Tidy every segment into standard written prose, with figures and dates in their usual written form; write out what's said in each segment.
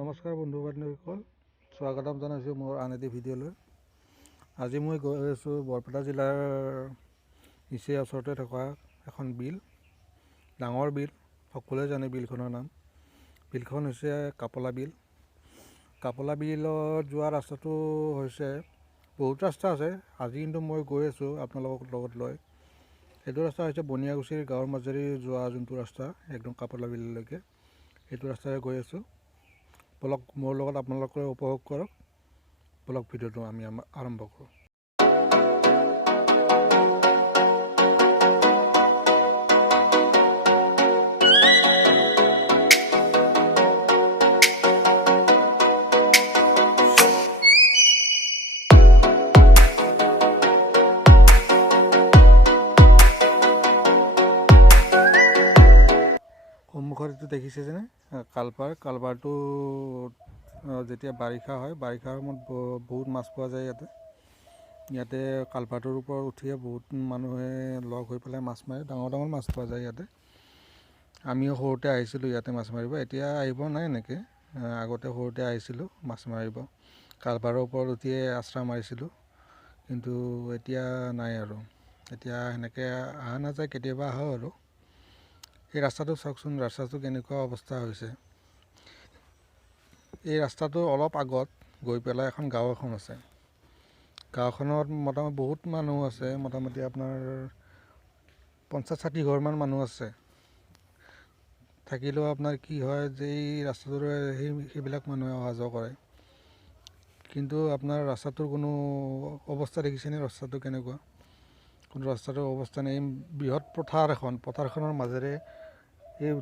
নমস্কাৰ বন্ধু বান্ধৱীসকল, স্বাগতম জনাইছোঁ মোৰ আন এটি ভিডিঅ'লৈ। আজি মই গৈ আছোঁ বৰপেটা জিলাৰ নিচেই ওচৰতে থকা এখন বিল, ডাঙৰ বিল, সকলোৱে জানে বিলখনৰ নাম। বিলখন হৈছে কাপলা বিল। কাপলা বিলত যোৱা ৰাস্তাটো হৈছে বহুত ৰাস্তা আছে, আজি কিন্তু মই গৈ আছোঁ আপোনালোকক লগত লৈ। এইটো ৰাস্তা হৈছে বনিয়াগুচিৰ গাঁৱৰ মাজেৰে যোৱা যোনটো ৰাস্তা একদম কাপলা বিললৈকে, সেইটো ৰাস্তাৰে গৈ আছোঁ। বলক মোৰ লগত আপোনালোকে উপভোগ কৰক। বলক ভিডিঅ'টো আমি আৰম্ভ কৰোঁ। সন্মুখত এইটো দেখিছে যেনে কালবাৰটো যেতিয়া বাৰিষা হয়, বাৰিষাৰ সময়ত বহুত মাছ পোৱা যায়। ইয়াতে কালভাৰটোৰ ওপৰত উঠিয়ে বহুত মানুহে লগ হৈ পেলাই মাছ মাৰে, ডাঙৰ ডাঙৰ মাছ পোৱা যায় ইয়াতে। আমিও সৰুতে আহিছিলোঁ ইয়াতে মাছ মাৰিব, এতিয়া আহিব নাই এনেকৈ। আগতে সৰুতে আহিছিলোঁ মাছ মাৰিব, কালভাৰৰ ওপৰত উঠিয়ে আশ্ৰা মাৰিছিলোঁ, কিন্তু এতিয়া নাই আৰু। এতিয়া সেনেকৈ অহা নাযায়, কেতিয়াবা আহোঁ আৰু। এই ৰাস্তাটো চাওকচোন, ৰাস্তাটো কেনেকুৱা অৱস্থা হৈছে। এই ৰাস্তাটোৰ অলপ আগত গৈ পেলাই এখন গাঁও এখন আছে। গাঁওখনত মোটামুটি বহুত মানুহ আছে, মোটামুটি আপোনাৰ 50-60 ঘৰমান মানুহ আছে। থাকিলেও আপোনাৰ কি হয় যে এই ৰাস্তাটোৰে সেইবিলাক মানুহে অহা যোৱা কৰে, কিন্তু আপোনাৰ ৰাস্তাটোৰ কোনো অৱস্থা দেখিছেনে? ৰাস্তাটো কেনেকুৱা? কোনো ৰাস্তাটোৰ অৱস্থা নাই। বৃহৎ পথাৰখনৰ মাজেৰে এই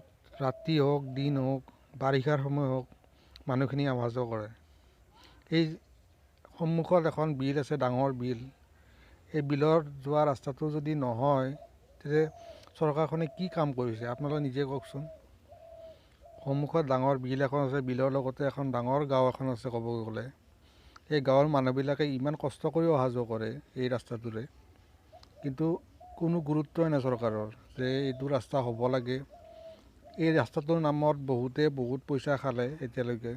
ৰাতি হওক দিন হওক বাৰিষাৰ সময় হওক মানুহখিনি অহা যোৱা কৰে। এই সন্মুখত এখন বিল আছে, ডাঙৰ বিল। এই বিলৰ যোৱা ৰাস্তাটো যদি নহয়, তেতিয়া চৰকাৰখনে কি কাম কৰিছে আপোনালোকে নিজে কওকচোন। সন্মুখত ডাঙৰ বিল এখন আছে, বিলৰ লগতে এখন ডাঙৰ গাঁও এখন আছে। ক'ব গ'লে এই গাঁৱৰ মানুহবিলাকে ইমান কষ্ট কৰি অহা যোৱা কৰে এই ৰাস্তাটোৰে, কিন্তু কোনো গুৰুত্বই নাই চৰকাৰৰ যে এইটো ৰাস্তা হ'ব লাগে। এই ৰাস্তাটোৰ নামত বহুত পইচা খালে এতিয়ালৈকে।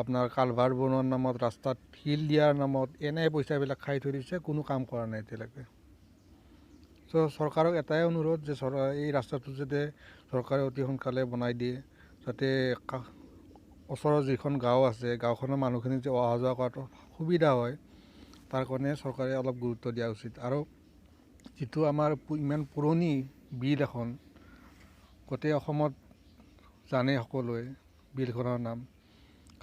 আপোনাৰ কালভাৰ বনোৱাৰ নামত, ৰাস্তাত শিল দিয়াৰ নামত এনে পইচাবিলাক খাই থৈ দিছে, কোনো কাম কৰা নাই এতিয়ালৈকে। চৰকাৰক এটাই অনুৰোধ যে এই ৰাস্তাটো যাতে চৰকাৰে অতি সোনকালে বনাই দিয়ে, যাতে ওচৰৰ যিখন গাঁও আছে গাঁওখনৰ মানুহখিনি যে অহা যোৱা কৰাটো সুবিধা হয়, তাৰ কাৰণে চৰকাৰে অলপ গুৰুত্ব দিয়া উচিত। আৰু যিটো আমাৰ ইমান পুৰণি বিল এখন, গোটেই অসমত জানে সকলোৱে বিলখনৰ নাম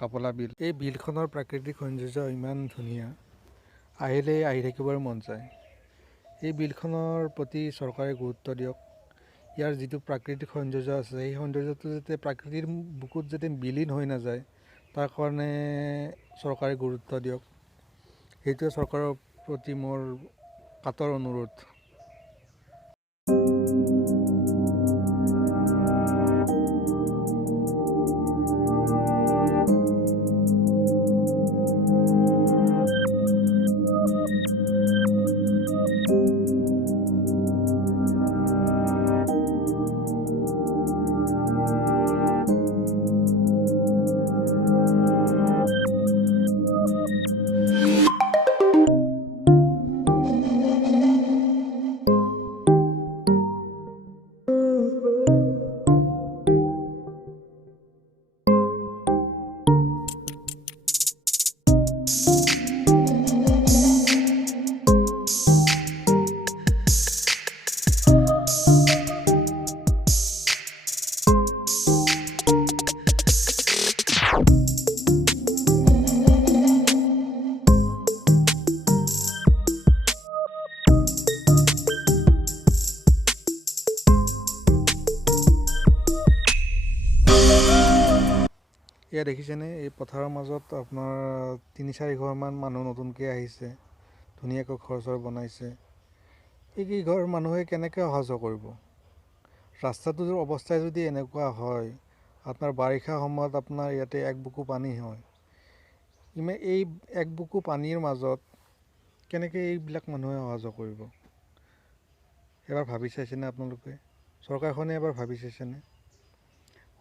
কাপলা বিল। এই বিলখনৰ প্ৰাকৃতিক সৌন্দৰ্য ইমান ধুনীয়া, আহিলেই আহি থাকিবৰ মন যায়। এই বিলখনৰ প্ৰতি চৰকাৰে গুৰুত্ব দিয়ক। ইয়াৰ যিটো প্ৰাকৃতিক সৌন্দৰ্য আছে, সেই সৌন্দৰ্যটো যাতে প্ৰাকৃতিৰ বুকুত যাতে বিলীন হৈ নাযায়, তাৰ কাৰণে চৰকাৰে গুৰুত্ব দিয়ক। সেইটোৱে চৰকাৰৰ প্ৰতি মোৰ কাতৰ অনুৰোধ। এয়া দেখিছেনে, এই পথাৰৰ মাজত আপোনাৰ 3-4 ঘৰমান মানুহ নতুনকৈ আহিছে, ধুনীয়াকৈ ঘৰ চৰ বনাইছে। এই ঘৰ মানুহে কেনেকৈ অহা যোৱা কৰিব? ৰাস্তাটোৰ অৱস্থাই যদি এনেকুৱা হয়, আপোনাৰ বাৰিষা সময়ত আপোনাৰ ইয়াতে এক বুকু পানী হয়। এই এক বুকু পানীৰ মাজত কেনেকৈ এইবিলাক মানুহে অহা যোৱা কৰিব? এবাৰ ভাবি চাইছেনে আপোনালোকে? চৰকাৰখনে এবাৰ ভাবি চাইছেনে?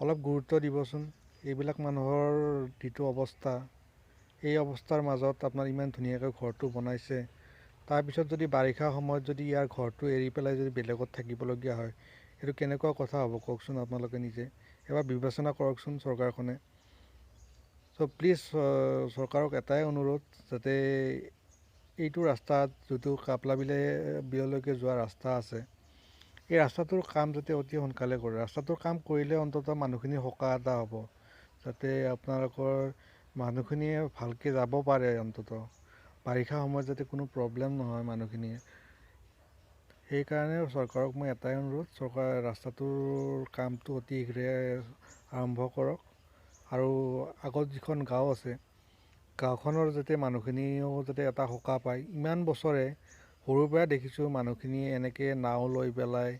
অলপ গুৰুত্ব দিবচোন এইবিলাক মানুহৰ যিটো অৱস্থা, এই অৱস্থাৰ মাজত আপোনাৰ ইমান ধুনীয়াকৈ ঘৰটো বনাইছে, তাৰপিছত যদি বাৰিষা সময়ত যদি ইয়াৰ ঘৰটো এৰি পেলাই যদি বেলেগত থাকিবলগীয়া হয়, এইটো কেনেকুৱা কথা হ'ব কওকচোন আপোনালোকে নিজে। এবাৰ বিবেচনা কৰকচোন চৰকাৰখনে। চ' প্লিজ চৰকাৰক এটাই অনুৰোধ, যাতে এইটো ৰাস্তাত যিটো বিললৈকে যোৱা ৰাস্তা আছে, এই ৰাস্তাটোৰ কাম যাতে অতি সোনকালে কৰে। ৰাস্তাটোৰ কাম কৰিলে অন্ততঃ মানুহখিনি সকাহ এটা হ'ব, যাতে আপোনালোকৰ মানুহখিনিয়ে ভালকৈ যাব পাৰে। অন্ততঃ বাৰিষা সময়ত যাতে কোনো প্ৰব্লেম নহয় মানুহখিনিয়ে। সেইকাৰণে চৰকাৰক মই এটাই অনুৰোধ, চৰকাৰে ৰাস্তাটোৰ কামটো অতি শীঘ্ৰে আৰম্ভ কৰক। আৰু আগত যিখন গাঁও আছে, গাঁওখনৰ যাতে মানুহখিনিও যাতে এটা সকাহ পায়। ইমান বছৰে সৰুৰ পৰা দেখিছোঁ মানুহখিনিয়ে এনেকৈ নাও লৈ পেলাই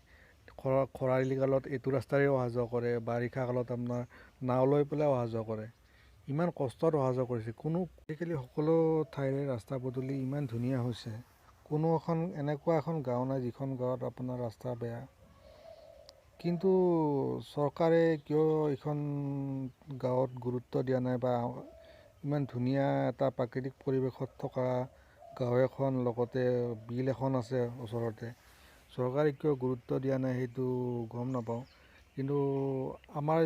খৰালি কালত এইটো ৰাস্তাৰে অহা যোৱা কৰে, বাৰিষা কালত আপোনাৰ নাও লৈ পেলাই অহা যোৱা কৰে। ইমান কষ্টত অহা যোৱা কৰিছে। আজিকালি সকলো ঠাইৰে ৰাস্তা পদূলি ইমান ধুনীয়া হৈছে, কোনো এনেকুৱা এখন গাঁও নাই যিখন গাঁৱত আপোনাৰ ৰাস্তা বেয়া। কিন্তু চৰকাৰে কিয় এইখন গাঁৱত গুৰুত্ব দিয়া নাই, বা ইমান ধুনীয়া এটা প্ৰাকৃতিক পৰিৱেশত থকা গাঁও এখন, লগতে বিল এখন আছে ওচৰতে, চৰকাৰে কিয় গুৰুত্ব দিয়া নাই সেইটো গম নাপাওঁ। কিন্তু আমাৰ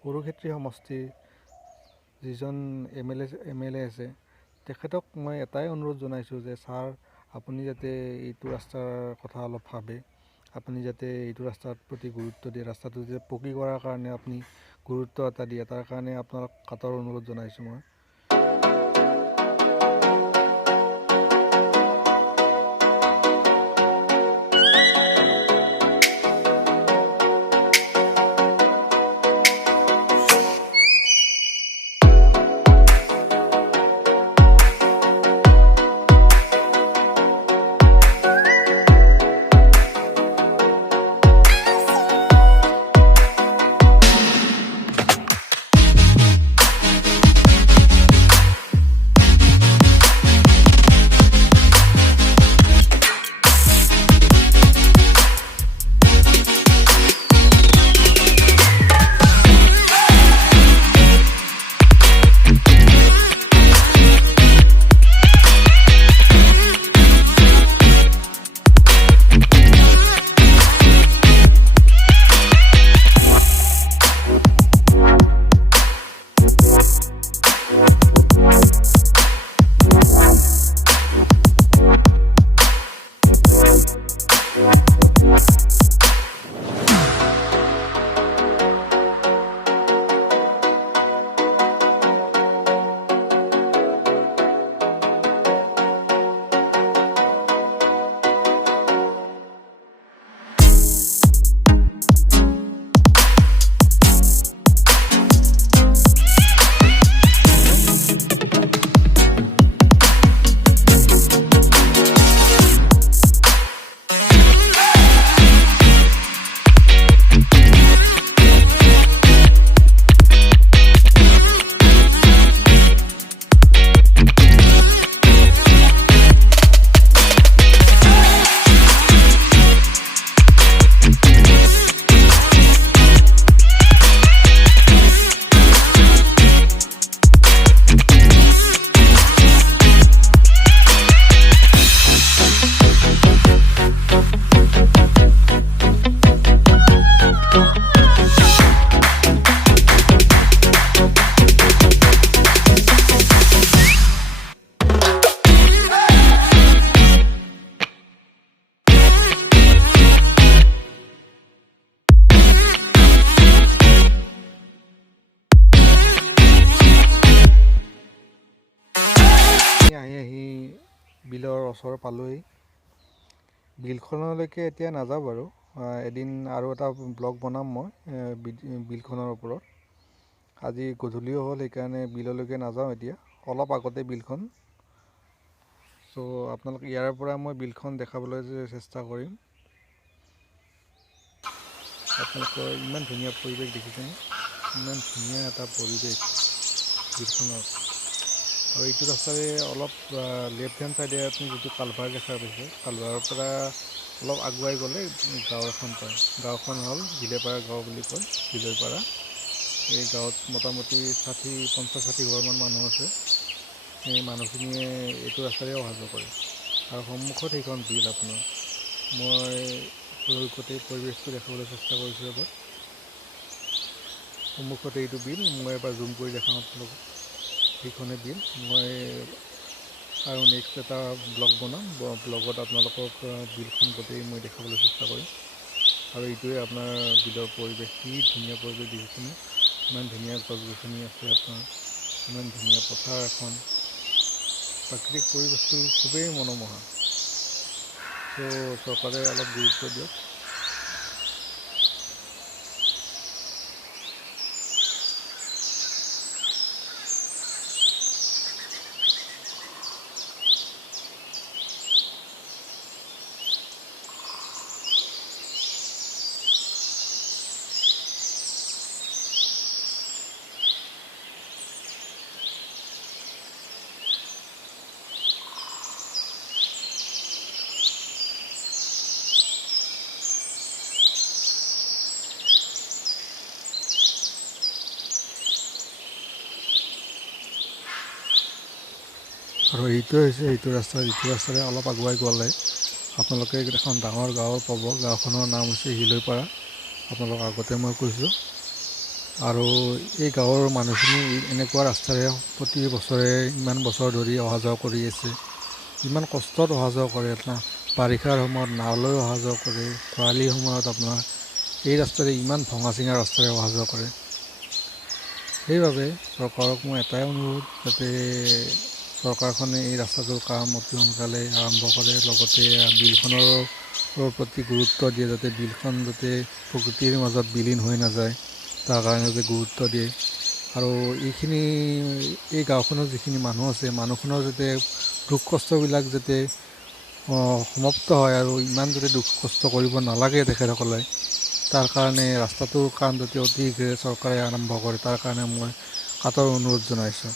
সৰুক্ষেত্ৰী সমষ্টিৰ যিজন এম এল এ আছে, তেখেতক মই এটাই অনুৰোধ জনাইছোঁ যে ছাৰ, আপুনি যাতে এইটো ৰাস্তাৰ কথা অলপ ভাবে, আপুনি যাতে এইটো ৰাস্তাৰ প্ৰতি গুৰুত্ব দিয়ে, ৰাস্তাটো যে পকী কৰাৰ কাৰণে আপুনি গুৰুত্ব এটা দিয়ে, তাৰ কাৰণে আপোনাক কাটৰ অনুৰোধ জনাইছোঁ মই। আহি বিলৰ ওচৰ পালোঁহি। বিলখনলৈকে এতিয়া নাযাওঁ বাৰু, এদিন আৰু এটা ব্লগ বনাম মই বিলখনৰ ওপৰত। আজি গধূলিও হ'ল, সেইকাৰণে বিললৈকে নাযাওঁ এতিয়া, অলপ আগতে বিলখন। চ' আপোনালোক ইয়াৰ পৰা মই বিলখন দেখাবলৈ চেষ্টা কৰিম। আপোনালোকৰ ইমান ধুনীয়া পৰিৱেশ দেখিছেনে, ইমান ধুনীয়া এটা পৰিৱেশ বিলখনৰ। আৰু এইটো ৰাস্তাৰে অলপ লেফ্ট হেণ্ড চাইডে আপুনি যিটো কালভাৰ দেখা পাইছে, কালভাৰৰ পৰা অলপ আগুৱাই গ'লে গাঁও এখন পায়। গাঁওখন হ'ল বিলেপাৰা গাঁও বুলি কয়, বিলৈপাৰা। এই গাঁৱত মোটামুটি 50-60 ঘৰমান মানুহ আছে। এই মানুহখিনিয়ে এইটো ৰাস্তাৰে অহা যোৱা কৰে আৰু সন্মুখত সেইখন বিল আপোনাৰ। মই গোটেই পৰিৱেশটো দেখাবলৈ চেষ্টা কৰিছোঁ এবাৰ। সন্মুখত এইটো বিল, মই এবাৰ জুম কৰি দেখাওঁ আপোনালোকক। সেইখনে বিল। মই আৰু নেক্সট এটা ব্লগ বনাম, ব্লগত আপোনালোকক বিলখন গোটেই মই দেখাবলৈ চেষ্টা কৰিম। আৰু এইটোৱে আপোনাৰ বিলৰ পৰিৱেশ, কি ধুনীয়া পৰিৱেশ দেখিছেনে? ইমান ধুনীয়া গছ গছনি আছে আপোনাৰ, ইমান ধুনীয়া পথাৰ এখন, প্ৰাকৃতিক পৰিৱেশটো খুবেই মনোমোহা। চ' চৰকাৰে অলপ গুৰুত্ব দিয়ক। আৰু এইটোৱে হৈছে এইটো ৰাস্তাৰে অলপ আগুৱাই গ'লে আপোনালোকে এখন ডাঙৰ গাঁও পাব। গাঁওখনৰ নাম হৈছে হিলৈপাৰা, আপোনালোক আগতে মই কৈছোঁ। আৰু এই গাঁৱৰ মানুহখিনি এনেকুৱা ৰাস্তাৰে প্ৰতি বছৰে ইমান বছৰ ধৰি অহা যোৱা কৰি আছে। ইমান কষ্টত অহা যোৱা কৰে, বাৰিষাৰ সময়ত নাৱলৈ অহা যোৱা কৰে, খৰালিৰ সময়ত আপোনাৰ এই ৰাস্তাৰে ইমান ভঙা চিঙা ৰাস্তাৰে অহা যোৱা কৰে। সেইবাবে চৰকাৰক মই এটাই অনুৰোধ, যাতে চৰকাৰখনে এই ৰাস্তাটোৰ কাম অতি সোনকালে আৰম্ভ কৰে, লগতে বিলখনৰ প্ৰতি গুৰুত্ব দিয়ে, যাতে বিলখন যাতে প্ৰকৃতিৰ মাজত বিলীন হৈ নাযায়, তাৰ কাৰণে যাতে গুৰুত্ব দিয়ে। আৰু এই গাঁওখনৰ যিখিনি মানুহ আছে, মানুহখনৰ যাতে দুখ কষ্টবিলাক যাতে সমাপ্ত হয় আৰু ইমান যাতে দুখ কষ্ট কৰিব নালাগে তেখেতসকলে, তাৰ কাৰণে ৰাস্তাটোৰ কাম যাতে অতি শীঘ্ৰে চৰকাৰে আৰম্ভ কৰে, তাৰ কাৰণে মই কাতৰ অনুৰোধ জনাইছোঁ।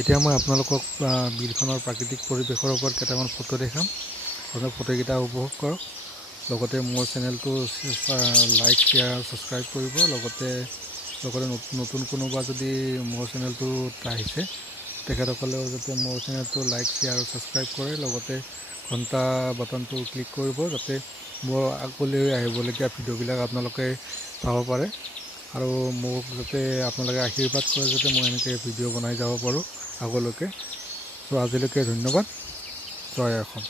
এতিয়া মই আপোনালোকক বিলখনৰ প্ৰাকৃতিক পৰিৱেশৰ ওপৰত কেইটামান ফটো দেখাম। আপোনালোকে ফটোকেইটা উপভোগ কৰক। লগতে মোৰ চেনেলটো লাইক, শ্বেয়াৰ, ছাবস্ক্ৰাইব কৰিব। লগতে নতুন কোনোবা যদি মোৰ চেনেলটোত আহিছে, তেখেতসকলেও যাতে মোৰ চেনেলটো লাইক, শ্বেয়াৰ আৰু ছাবস্ক্ৰাইব কৰে। লগতে ঘণ্টা বাটনটো ক্লিক কৰিব, যাতে মোৰ আগলৈ আহিবলগীয়া ভিডিঅ'বিলাক আপোনালোকে চাব পাৰে। আৰু মোক যাতে আপোনালোকে আশীৰ্বাদ কৰে, যাতে মই এনেকৈ ভিডিঅ' বনাই যাব পাৰোঁ আগলৈকে। চ' আজিলৈকে ধন্যবাদ। জয় অসম।